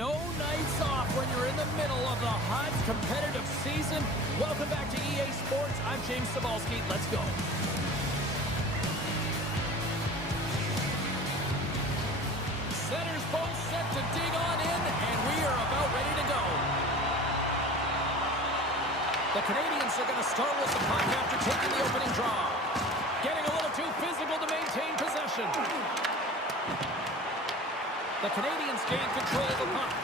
No nights off when you're in the middle of the hot, competitive season. Welcome back to EA Sports. I'm James Cebulski. Let's go. Centers both set to dig on in, and we are about ready to go. The Canadians are going to start with the puck after taking the opening draw. Getting a little too physical to maintain possession. The Canadians gain control of the puck.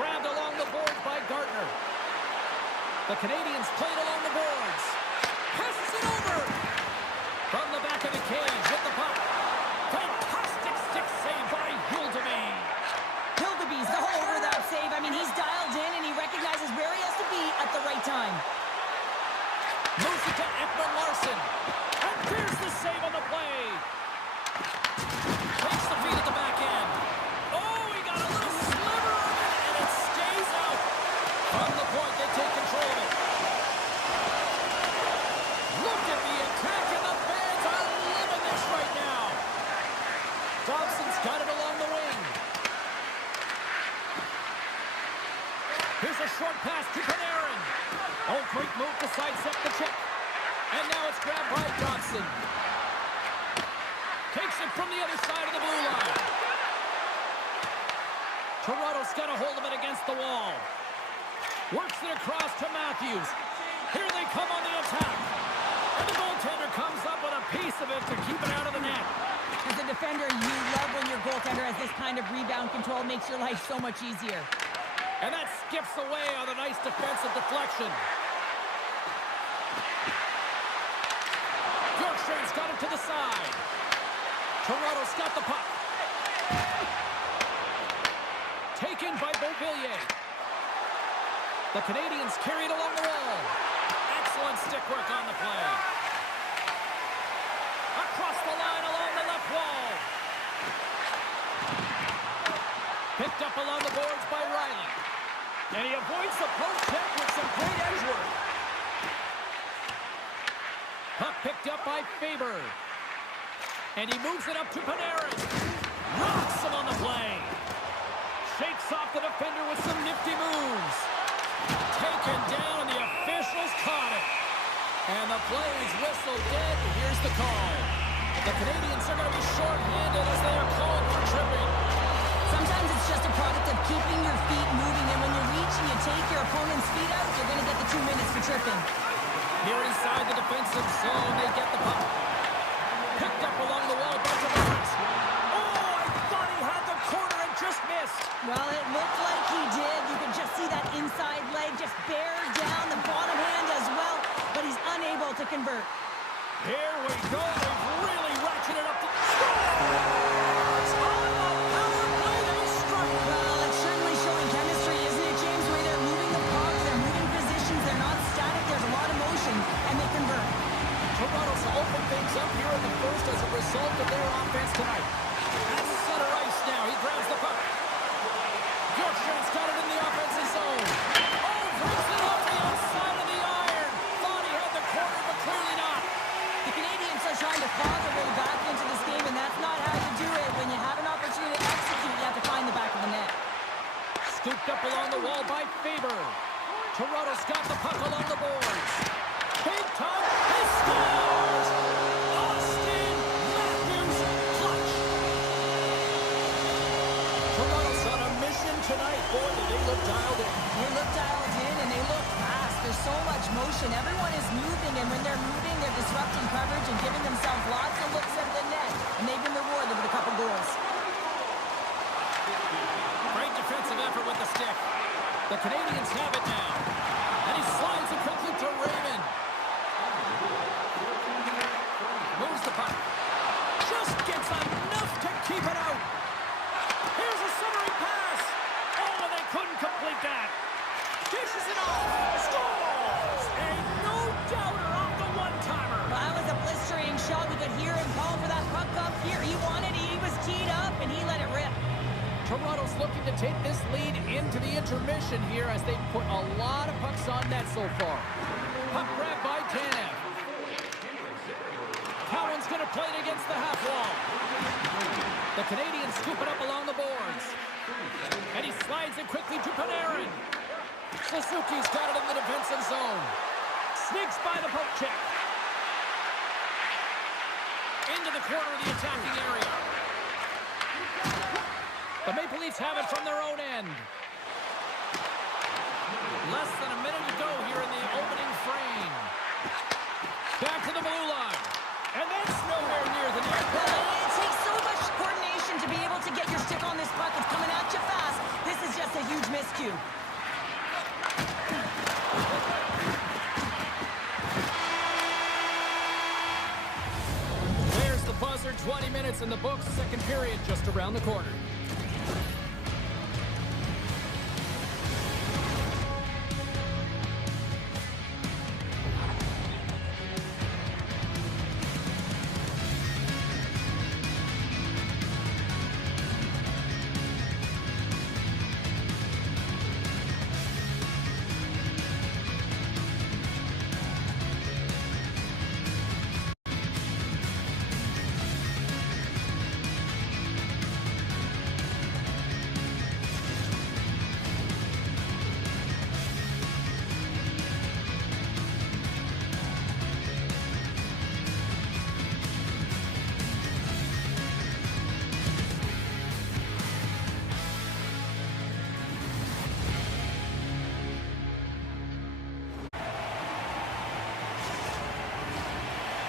Grabbed along the boards by Gardner. The Canadians played along the boards. Passes it over. From the back of the cage with the puck. Fantastic stick save by Hildeby. Hildeby's all over that save. I mean, he's dialed in and he recognizes where he has to be at the right time. Moves it to Ekman Larsson. And there's the save on the play. Takes the feed at the back end. Oh, he got a little sliver of it, and it stays out. From the point, they take control of it. Look at the attack, and the fans are living this right now. Dobson's got it along the wing. Here's a short pass to Panarin. Oh, great move to sidestep the check. And now it's grabbed by Johnson. Takes it from the other side of the blue line. Toronto's got a hold of it against the wall. Works it across to Matthews. Here they come on the attack. And the goaltender comes up with a piece of it to keep it out of the net. As a defender, you love when your goaltender has this kind of rebound control. Makes your life so much easier. And that skips away on a nice defensive deflection. Bjorkstrand's got it to the side. Toronto's got the puck. Taken by Beauvillier. The Canadians carry it along the wall. Excellent stick work on the play. Across the line along the left wall. Picked up along the boards by Riley. And he avoids the post check with some great edge work. Puck picked up by Faber. And he moves it up to Panarin. Rocks him on the play. Shakes off the defender with some nifty moves. Taken down, and the officials caught it. And the play is whistled dead. Here's the call. The Canadians are going to be short-handed as they are called for tripping. Sometimes it's just a product of keeping your feet moving, and when you reach and you take your opponent's feet out, you're going to get the 2 minutes for tripping. Here inside the defensive zone, they get the puck. Picked up along the wall by Tavares. Oh, I thought he had the corner and just missed. Well, it looked like he did. You could just see that inside leg just bear down the bottom hand as well, but he's unable to convert. Here we go. They've really ratcheted up the scores on the power play that he struck. Well, it's certainly showing chemistry, isn't it, James? Where they're moving the puck, they're moving positions, they're not static, there's a lot of motion, and they convert. Toronto's opened things up here in the first as a result of their offense tonight. At center ice now, he grabs the puck. Bjorkstrand's got it in the offensive zone. Oh, brings it off the outside of the iron. Thought he had the corner, but clearly not. The Canadians are trying to claw their way back into this game, and that's not how you do it. When you have an opportunity to execute, you have to find the back of the net. Scooped up along the wall by Faber. Toronto's got the puck along the boards. Big time, he scores! Austin Matthews, clutch! Toronto's on a mission tonight. Boy, did they look dialed in. They look dialed in, and they look fast. There's so much motion. Everyone is moving, and when they're moving, they're disrupting coverage and giving themselves lots of looks at the net, and they've been rewarded with a couple goals. Great defensive effort with the stick. The Canadians have it now. And he slides it quickly to Raymond. Moves the puck. Just gets enough to keep it out. Here's a centering pass. Oh, and they couldn't complete that. Dishes it off. Scores! A no-doubter off the one-timer. Well, that was a blistering shot. We could hear him call for that puck up here. He wanted it. He was teed up, and he let it rip. Toronto's looking to take this lead into the intermission here as they put a lot of pucks on net so far. Puck grab by Tanev. Cowan's going to play it against the half wall. The Canadians scoop it up along the boards. zone. Sneaks by the poke check. Into the corner of the attacking area. The Maple Leafs have it from their own end. Less than a minute to go here in the opening frame. Back to the blue line. And that's nowhere near the net. Well, it takes so much coordination to be able to get your stick on this puck. It's coming at you fast. This is just a huge miscue. There's the buzzer. 20 minutes in the books. Second period just around the corner.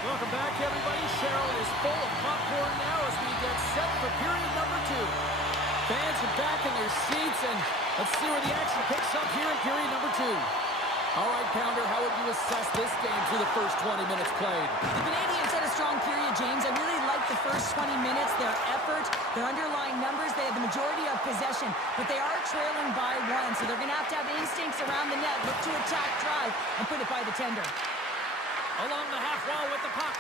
Welcome back, everybody. Cheryl is full of popcorn now as we get set for period number 2. Fans are back in their seats, and let's see where the action picks up here in period number 2. All right, Pounder, how would you assess this game through the first 20 minutes played? The Canadiens had a strong period, James. I really liked the first 20 minutes, their effort, their underlying numbers. They had the majority of possession, but they are trailing by 1, so they're going to have instincts around the net, look to attack, drive, and put it by the tender. Along the half wall with the puck.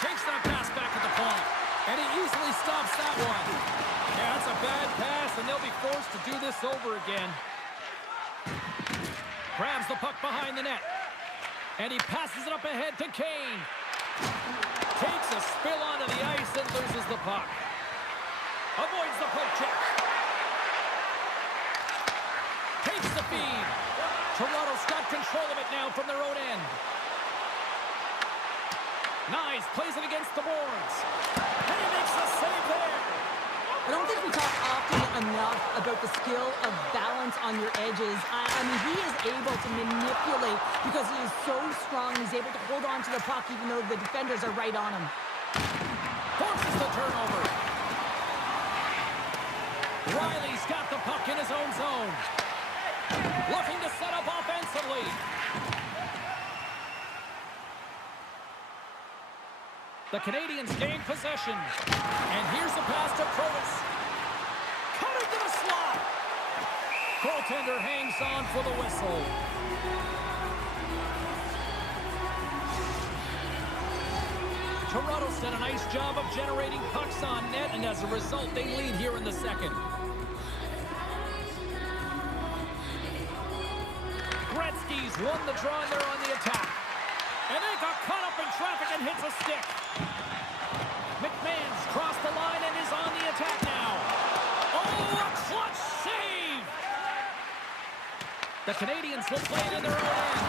Takes that pass back at the point. And he easily stops that one. Yeah, that's a bad pass, and they'll be forced to do this over again. Grabs the puck behind the net. And he passes it up ahead to Kane. Takes a spill onto the ice and loses the puck. Avoids the poke check. Takes the feed. Toronto's got control of it now from their own end. Nice, plays it against the boards. And he makes the save there. I don't think we talk often enough about the skill of balance on your edges. I mean, he is able to manipulate because he is so strong. He's able to hold on to the puck even though the defenders are right on him. Forces the turnover. Riley's got the puck in his own zone. Looking to set up offensively. The Canadiens gain possession. And here's the pass to Protas. Cutting to the slot. Goaltender hangs on for the whistle. Toronto's done a nice job of generating pucks on net, and as a result, they lead here in the second. Gretzky's won the draw, and they're on the attack. And they got caught up in traffic and hits a stick. McMahon's crossed the line and is on the attack now. Oh, a clutch save! The Canadiens will play it in their own end.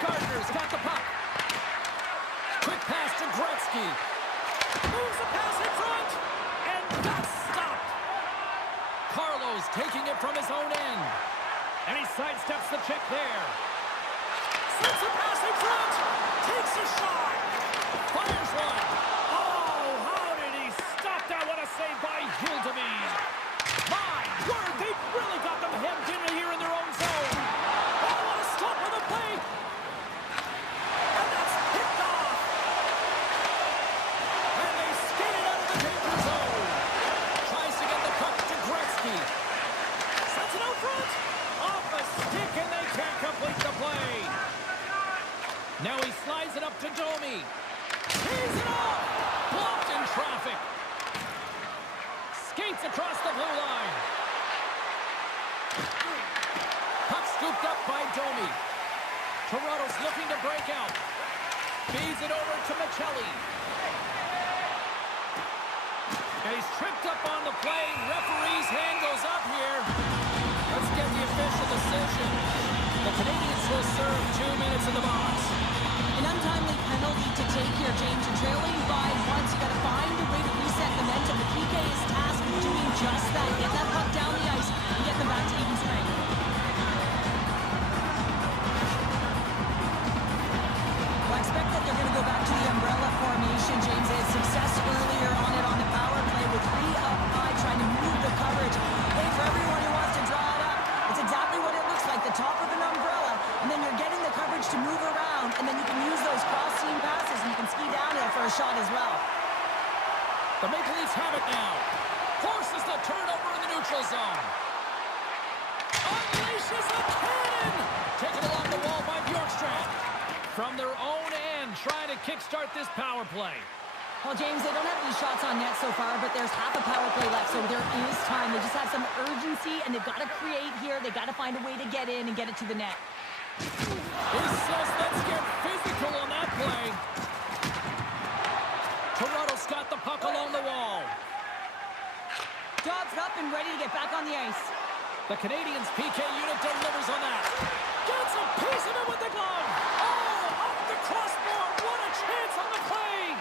Gardner's got the puck. Quick pass to Gretzky. Moves the pass in front. And that's stopped. Carlo's taking it from his own end. And he sidesteps the check there. Sends a pass in front. Takes a shot. Fires one. Oh, how did he stop that? What a save by Hildeby. My word, they've really got them hemmed in here in their own zone. Oh, what a stop on the play. And that's picked off. And they skated out of the danger zone. Tries to get the puck to Gretzky. Sends it out front. Off a stick, and they can't complete the play. Now he slides it up to Domi. He's it off! Blocked in traffic. Skates across the blue line. Puck scooped up by Domi. Toronto's looking to break out. Feeds it over to Michelli. And he's tripped up on the play. Referee's hand goes up here. Let's get get the official decision. The Canadians will serve 2 minutes in the box. An untimely penalty to take here, James. You're trailing by once. You got to find a way to reset momentum. The PK is tasked with doing just that. Get that puck down the ice and get them back to even strength. Well, I expect that they're going to go back to the umbrella formation, James. They had success earlier on it on the power play with 3 up high trying to move the coverage. Hey, for everyone who wants to draw it up, it's exactly what it looks like, the top of an umbrella, and then you're getting the coverage to move around, and then you can use those cross-seam passes, and you can ski downhill for a shot as well. The Maple Leafs have it now. Forces the turnover in the neutral zone. Unleashes a cannon! Taken along the wall by Bjorkstrand. From their own end, trying to kickstart this power play. Well, James, they don't have any shots on net so far, but there's half a power play left, so there is time. They just have some urgency, and they've got to create here. They've got to find a way to get in and get it to the net. He says, let's get physical on that play. Toronto's got the puck along the wall. Dobbs up and ready to get back on the ice. The Canadians' PK unit delivers on that. Gets a piece of it with the glove. Oh, off the crossbar. What a chance on the play.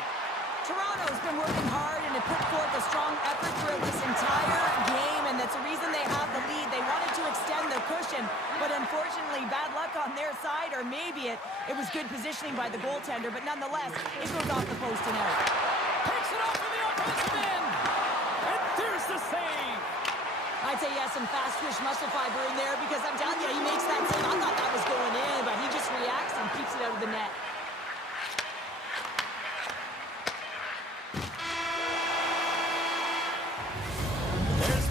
Toronto's been working hard and have put forth a strong effort throughout this entire game, and that's the reason they have the lead. They wanted to extend their cushion, but unfortunately, bad luck on their side, or maybe it was good positioning by the goaltender, but nonetheless, it goes off the post and out. Picks it off in the offensive end. And there's the save. I'd say yes, some fast twitch muscle fiber in there, because I'm telling you, he makes that save. I thought that was going in, but he just reacts and keeps it out of the net.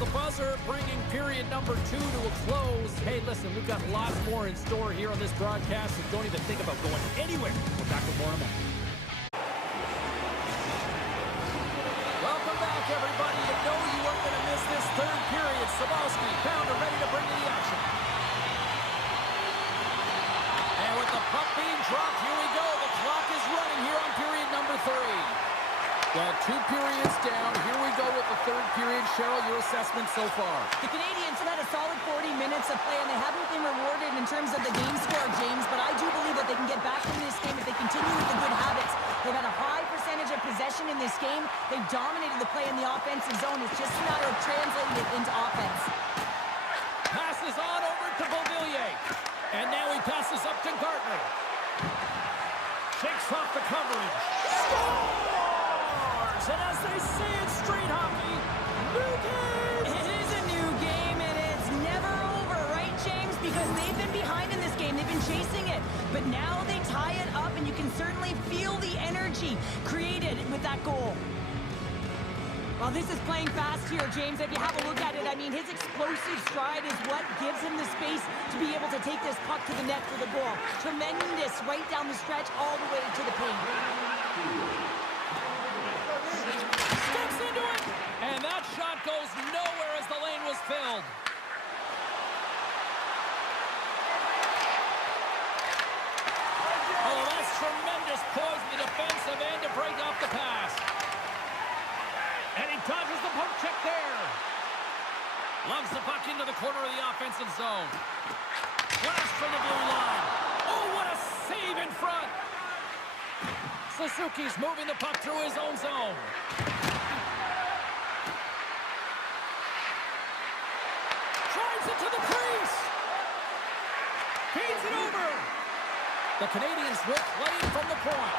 The buzzer bringing period number 2 to a close. Hey, listen, we've got lots more in store here on this broadcast, so don't even think about going anywhere. We're back with more in a moment. Welcome back, everybody. You know you weren't going to miss this third period. Sabalski, Pounder ready to bring you the action. And with the puck being dropped, here we go. The clock is running here on period number 3. Well, 2 periods down. Here we go with the third period. Cheryl, your assessment so far? The Canadians have had a solid 40 minutes of play, and they haven't been rewarded in terms of the game score, James, but I do believe that they can get back in this game if they continue with the good habits. They've had a high percentage of possession in this game. They've dominated the play in the offensive zone. It's just a matter of translating it into offense. Passes on over to Beauvillier. And now he passes up to Gardner. Shakes off the coverage. Scores! And as they say in street hockey, new game! It is a new game, and it's never over, right, James? Because they've been behind in this game. They've been chasing it. But now they tie it up, and you can certainly feel the energy created with that goal. Well, this is playing fast here, James. If you have a look at it, I mean, his explosive stride is what gives him the space to be able to take this puck to the net for the goal. Tremendous right down the stretch all the way to the paint. Steps into it, and that shot goes nowhere as the lane was filled. Oh, that's tremendous poise in the defensive end to break off the pass. And he dodges the poke check there. Lugs the puck into the corner of the offensive zone. Blast from the blue line. Oh, what a save in front. Suzuki's moving the puck through his own zone. Drives it to the crease. Feeds it over. The Canadians will play it from the point.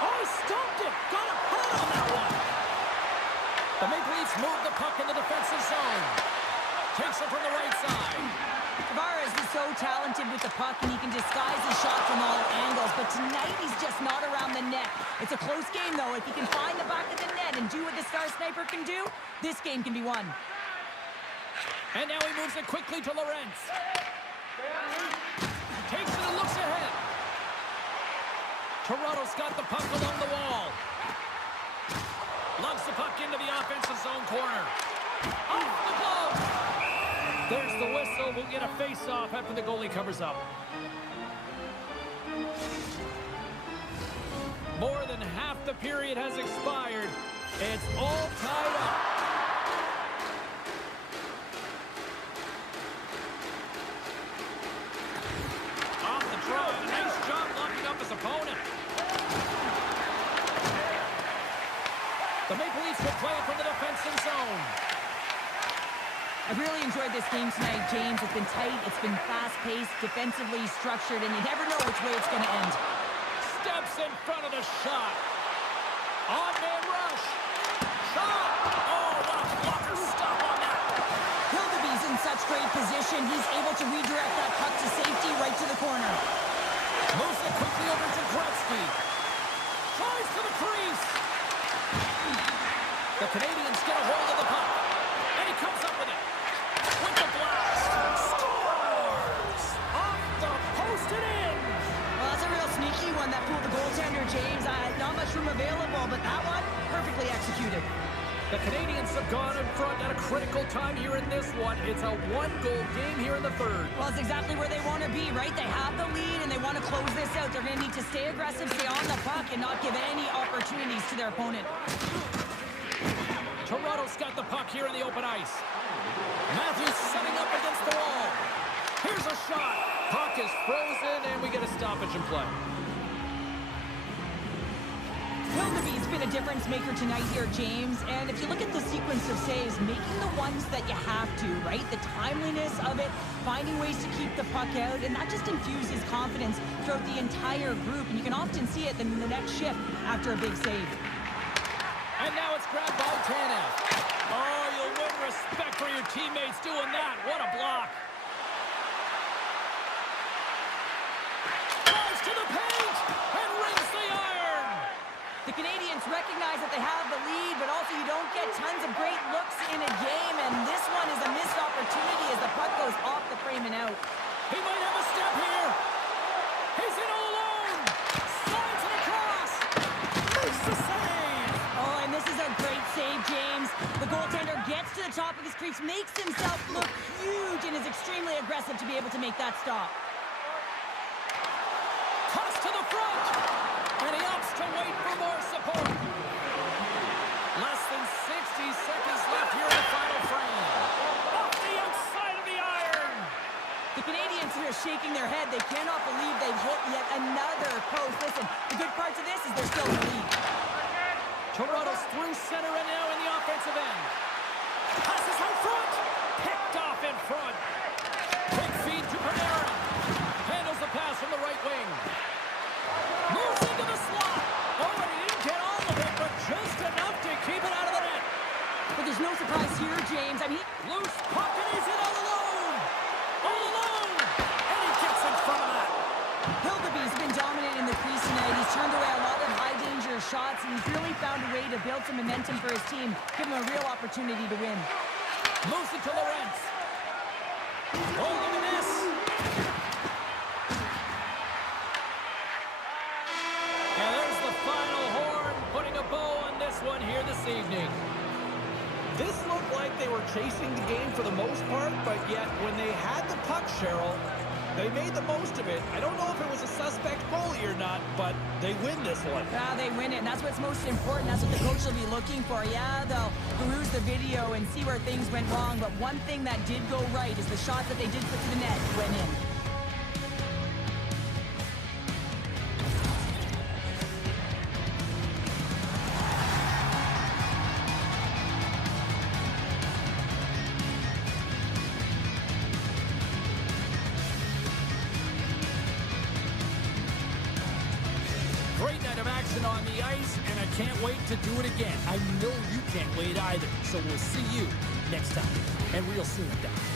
Oh, he stopped it. Got a punt on that one. The Maple Leafs move the puck in the defensive zone. Takes it from the right side. Tavares is so talented with the puck, and he can disguise his shot from all angles, but tonight he's just not around the net. It's a close game, though. If he can find the back of the net and do what the star sniper can do, this game can be won. And now he moves it quickly to Lorentz. Takes it and looks ahead. Toronto's got the puck along the wall. Lugs the puck into the offensive zone corner. Off the glove. There's the whistle. We'll get a face-off after the goalie covers up. More than half the period has expired. It's all tied up. play it from the defensive zone. I've really enjoyed this game tonight, James. It's been tight, it's been fast-paced, defensively structured, and you never know which way it's going to end. Steps in front of the shot. On-man rush. Shot. Oh, what a blocker stop on that. Hildeby's in such great position. He's able to redirect that puck to safety right to the corner. Moves it quickly over to Gretzky. Tries to the crease. The Canadians get a hold of the puck. And he comes up with it. With the blast. Scores! Off the post and in. Well, that's a real sneaky one that fooled the goaltender, James. Not much room available, but that one, perfectly executed. The Canadians have gone in front at a critical time here in this one. It's a one-goal game here in the third. Well, it's exactly where they want to be, right? They have the lead, and they want to close this out. They're going to need to stay aggressive, stay on the puck, and not give any opportunities to their opponent. Toronto's got the puck here in the open ice. Matthews setting up against the wall. Here's a shot. Puck is frozen, and we get a stoppage in play. Hildeby's been a difference maker tonight here, James. And if you look at the sequence of saves, making the ones that you have to, right? The timeliness of it, finding ways to keep the puck out, and that just infuses confidence throughout the entire group. And you can often see it in the next shift after a big save. And now it's grabbed by Tanev. Oh, you'll win respect for your teammates doing that. What a block. Drives to the paint and rings the iron. The Canadians recognize that they have the lead, but also you don't get tons of great looks in a game, and this one is a missed opportunity as the puck goes off the frame and out. He might have a step here. He's in all alone. Slides it across. Makes the save. Oh, and this is a great save, James. The goaltender gets to the top of his crease, makes himself look huge, and is extremely aggressive to be able to make that stop. Toss to the front. And he opts to wait for more support. Less than 60 seconds left here in the final frame. Off the outside of the iron. The Canadians are shaking their head. They cannot believe they've hit yet another post. Listen, the good part to this is they're still in the lead. Toronto's through center and now in the offensive end. Passes out front. Picked off in front. Quick feed to Panarin. Handles the pass from the right wing. Moves into the slot. Oh, and he didn't get all of it, but just enough to keep it out of the net. But there's no surprise here, James. I mean, Loose puck, and he's in all alone. All alone. And he gets in front of that. Hildeby's been dominating the crease tonight. He's turned away a lot of high-danger shots, and he's really found a way to build some momentum for his team, give him a real opportunity to win. Moves it to Lorentz. Oh, look at this. And there's the final horn, putting a bow on this one here this evening. This looked like they were chasing the game for the most part, but yet when they had the puck, Cheryl, they made the most of it. I don't know if it was a suspect goalie or not, but they win this one. Yeah, they win it, and that's what's most important. That's what the coach will be looking for. Yeah, they'll peruse the video and see where things went wrong, but one thing that did go right is the shots that they did put to the net went in. Great night of action on the ice, and I can't wait to do it again. I know you can't wait either, so we'll see you next time, and real soon, guys.